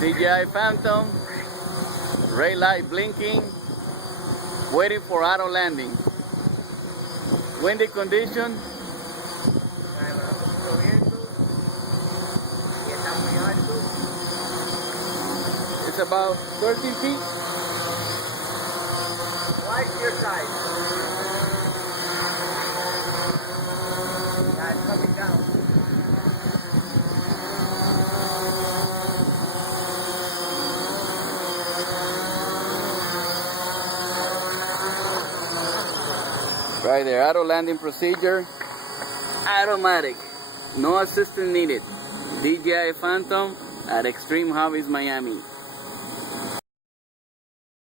DJI Phantom, red light blinking, waiting for auto landing. Windy condition. It's about 13 feet. Right to your side. Guys, coming down. Right there, auto landing procedure, automatic, no assistance needed. DJI Phantom at Extreme Hobbies Miami.